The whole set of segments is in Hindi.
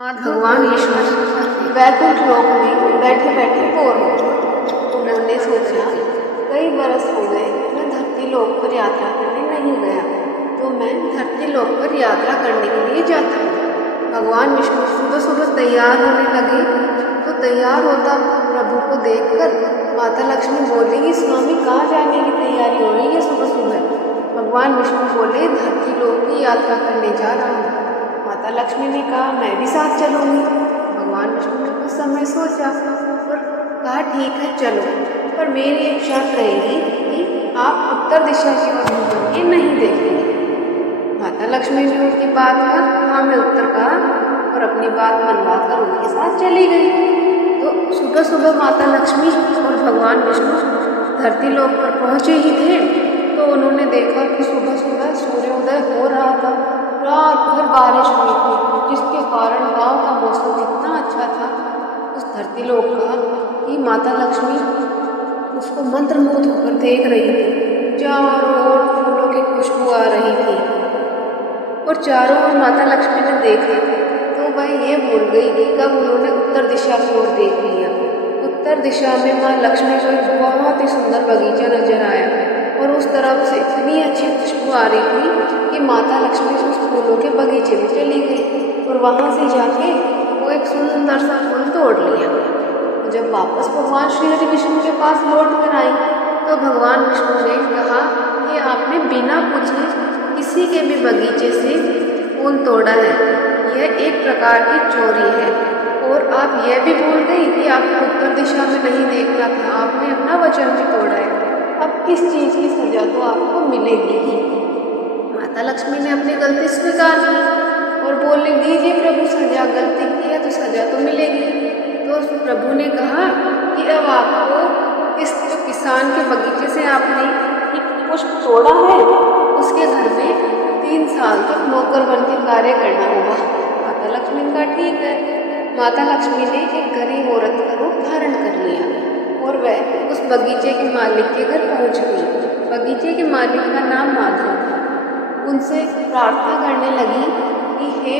आज भगवान यीशु वैकुंठ लोक में बैठे बैठे बोर हो गए। उन्होंने सोचा, कई बरस हो गए मैं धरती लोक पर यात्रा करने नहीं गया, तो मैं धरती लोक पर यात्रा करने के लिए जाता हूँ। भगवान विष्णु सुबह सुबह तैयार होने लगे, तो तैयार होता प्रभु को देखकर माता लक्ष्मी बोली कि स्वामी कहाँ जाने की तैयारी हो रही है सुबह सुबह। भगवान विष्णु बोले, धरती लोक की यात्रा करने जा रहा हूँ। माता लक्ष्मी ने कहा, मैं भी साथ चलूँगी। भगवान विष्णु ने कुछ समय सोचा और कहा, ठीक है चलो, पर मेरी एक शर्त रहेगी कि आप उत्तर दिशा की ओर मुँह करके नहीं देखेंगे। माता लक्ष्मी ने उनकी बात पर हाँ में उत्तर कहा और अपनी बात मनवा कर उनके साथ चली गई। तो सुबह सुबह माता लक्ष्मी और भगवान विष्णु धरती लोक पर पहुँचे ही थे, तो उन्होंने देखा कि सुबह सुबह सूर्योदय हो रहा था। रात भर बारिश हुई थी, जिसके कारण गांव का मौसम इतना अच्छा था उस धरती लोक का कि माता लक्ष्मी उसको मंत्रमुग्ध होकर देख रही थी। चारों ओर फूलों की खुशबू आ रही थी और चारों ओर माता लक्ष्मी ने देखा तो वह ये भूल गई कि कब उन्होंने उत्तर दिशा की ओर देख लिया। उत्तर दिशा में माँ लक्ष्मी को एक बहुत ही सुंदर बगीचा नजर आया और उस तरफ से इतनी अच्छी खुशबू आ रही थी कि माता लक्ष्मी उस फूलों के बगीचे में चली गई और वहाँ से जाके वो एक सुंदर सा फूल तोड़ लिया। जब वापस भगवान श्री हरि विष्णु के पास लौट कर आई तो भगवान विष्णु ने कहा कि आपने बिना पूछे किसी के भी बगीचे से फूल तोड़ा है, यह एक प्रकार की चोरी है। और आप यह भी भूल गई कि आपको उत्तर दिशा में नहीं देखना था, आपने अपना वचन भी तोड़ा है। अब किस चीज़ की सजा तो आपको मिलेगी ही। माता लक्ष्मी ने अपनी गलती स्वीकार की और बोलने दीजिए प्रभु, सजा गलती की है तो सजा तो मिलेगी। तो प्रभु ने कहा कि अब आपको इस जो किसान के बगीचे से आपने एक पुष्प तोड़ा है उसके घर में 3 साल तक नौकर बन के कार्य करना होगा। माता लक्ष्मी ने कहा ठीक है। माता लक्ष्मी ने एक गरीब औरत का रूप धारण कर लिया और वह उस बगीचे के मालिक के घर पहुंच गई। बगीचे के मालिक का नाम माधव था। उनसे प्रार्थना करने लगी कि हे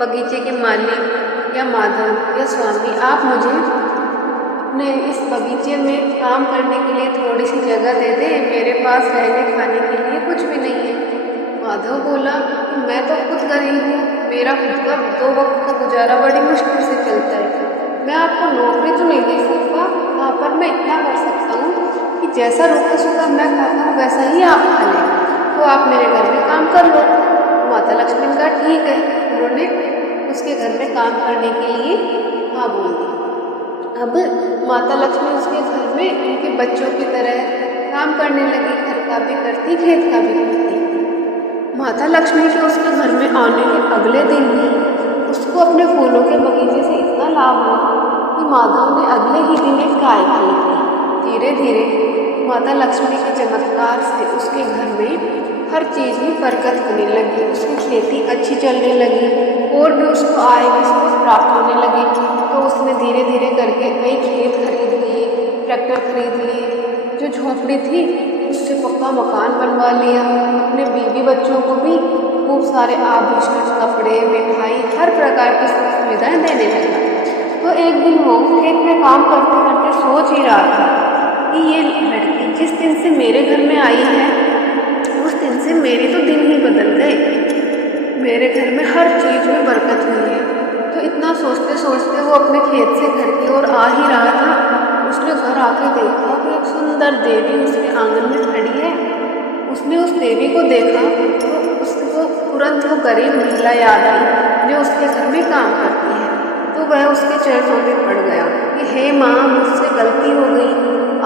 बगीचे के मालिक या माधव या स्वामी, आप मुझे अपने इस बगीचे में काम करने के लिए थोड़ी सी जगह दे दें, मेरे पास रहने खाने के लिए कुछ भी नहीं है। माधव बोला कि मैं तो खुद गरीब हूँ, मेरा खुद का 2 वक्त का गुजारा बड़ी मुश्किल से चलता है, मैं आपको नौकरी तो नहीं दे सकता, वहाँ पर मैं इतना कर सकता हूँ कि जैसा रूखा सूखा मैं खाता हूँ वैसा ही आप खा लें, तो आप मेरे घर में काम कर लो। माता लक्ष्मी ने कहा ठीक है। उन्होंने उसके घर में काम करने के लिए हाँ बोल दी। अब माता लक्ष्मी उसके घर में उनके बच्चों की तरह काम करने लगी, घर का भी करती खेत का भी करती। माता लक्ष्मी के उसके घर में आने के अगले दिन ही उसको अपने फूलों के बगीचे से इतना लाभ हुआ कि माधव ने अगले ही दिन एक गाय खरीदी। धीरे धीरे माता लक्ष्मी के चमत्कार से उसके घर में हर चीज़ में बरकत होने लगी, उसकी खेती अच्छी चलने लगी और भी उसको आय की स्रोत प्राप्त होने लगी। तो उसने धीरे धीरे करके कई खेत खरीद लिए, ट्रैक्टर खरीद लिए, जो झोंपड़ी थी उससे पक्का मकान बनवा लिया। अपने बीवी बच्चों को भी खूब सारे आभूषण, कपड़े, मिठाई, हर प्रकार की सुविधाएं देने लगा। तो एक दिन वो खेत में काम करते करते सोच ही रहा था कि ये लड़की जिस दिन से मेरे घर में आई है उस दिन से मेरे तो दिन ही बदल गए, मेरे घर में हर चीज़ में बरकत हुई है। तो इतना सोचते सोचते वो अपने खेत से घर की ओर आ ही रहा था। उसने घर आके देखा कि एक सुंदर देवी उसके आंगन में खड़ी है। उसने उस देवी को देखा तो उसको तुरंत वो गरीब महिला याद आई जो उसके घर में काम करती है। तो वह उसके चरणों में पड़ गया कि हे माँ, मुझसे गलती हो गई,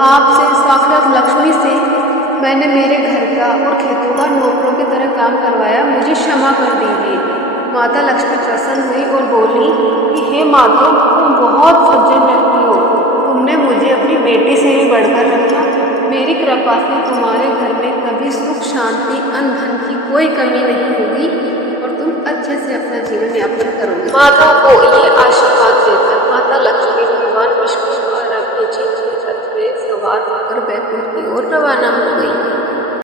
आपसे साक्षात लक्ष्मी से मैंने मेरे घर का और खेतों का नौकरों की तरह काम करवाया, मुझे क्षमा कर दीजिए। माता लक्ष्मी प्रसन्न हुई और बोली कि हे माधव, तुम बहुत सज्जन व्यक्ति हो, तुमने मुझे अपनी बेटी से भी बढ़कर रखा। मेरी कृपा से तुम्हारे घर में कभी सुख, शांति, अन्न धन की कोई कमी नहीं होगी और तुम अच्छे से अपना जीवन यापन करोगे। माधव को ये आशीर्वाद देकर माता लक्ष्मी भगवान विष्णु द्वारा भेजी गई रथ में सवार होकर बैकुंठ की ओर रवाना हो गई।